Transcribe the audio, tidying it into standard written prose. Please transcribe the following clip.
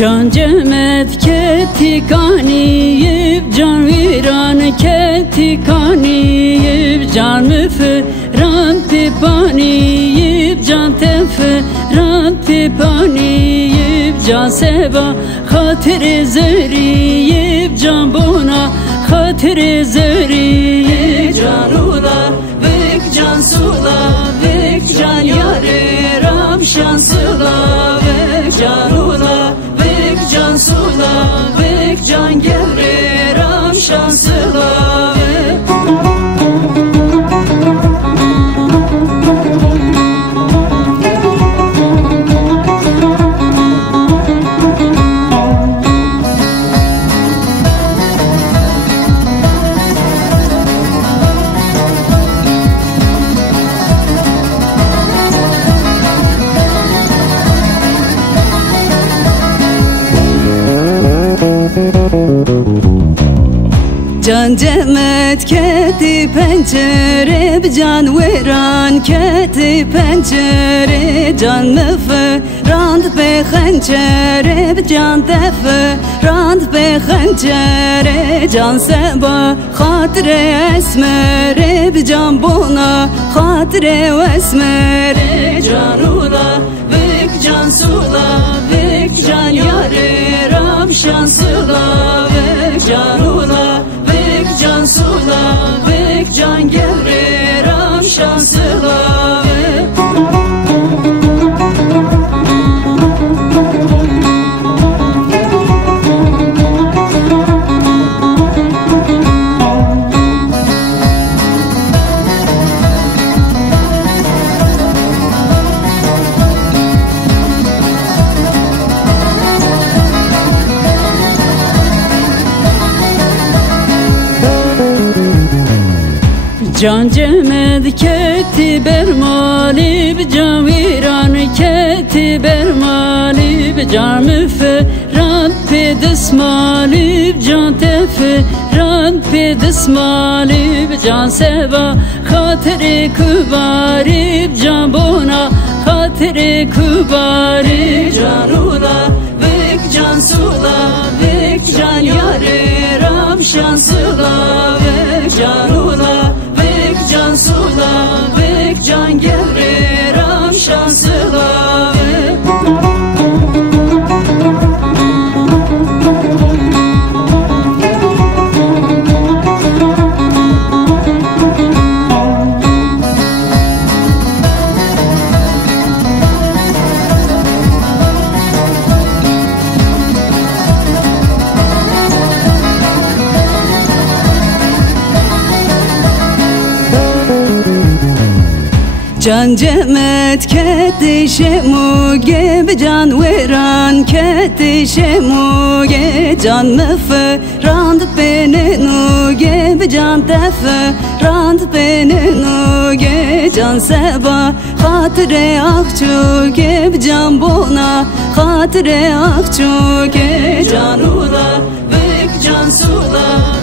Can cemet ketikaniyip, can viran ketikaniyip, can müferan pipaniyip, can teferan pipaniyip, can seva hatır zeriyip, can buna hatır zeriyip, can ula vek can sula vek can yare ram şansıla vek can ula can sula vek can gevre ram şansıla vek. Can cemet keti pencere, can veran keti pencere, can müferand be hançere, can teferand be hançere, can seba hatire esmere, can buna hatire esmere, can ula vek can sula vek can yare ram şansıla vek can ula can sula vek can gevre ram şansıla vek. Can cemet keti bermalib, can viran keti bermalib, can müferan pedesmalib, can teferan pedesmalib, can seva hatır kubarib, can buna hatır kubarib, can ula vek can sula vek can yare ram şansıla vek can ula can sula vek can gevre ram şansıla vek. Can cemet keti şemuge, can veran keti şemuge, can müferand beni nuge, can teferand beni nuge, can seba hatire akçuge, can buna hatire akçuge, can ula vek can sula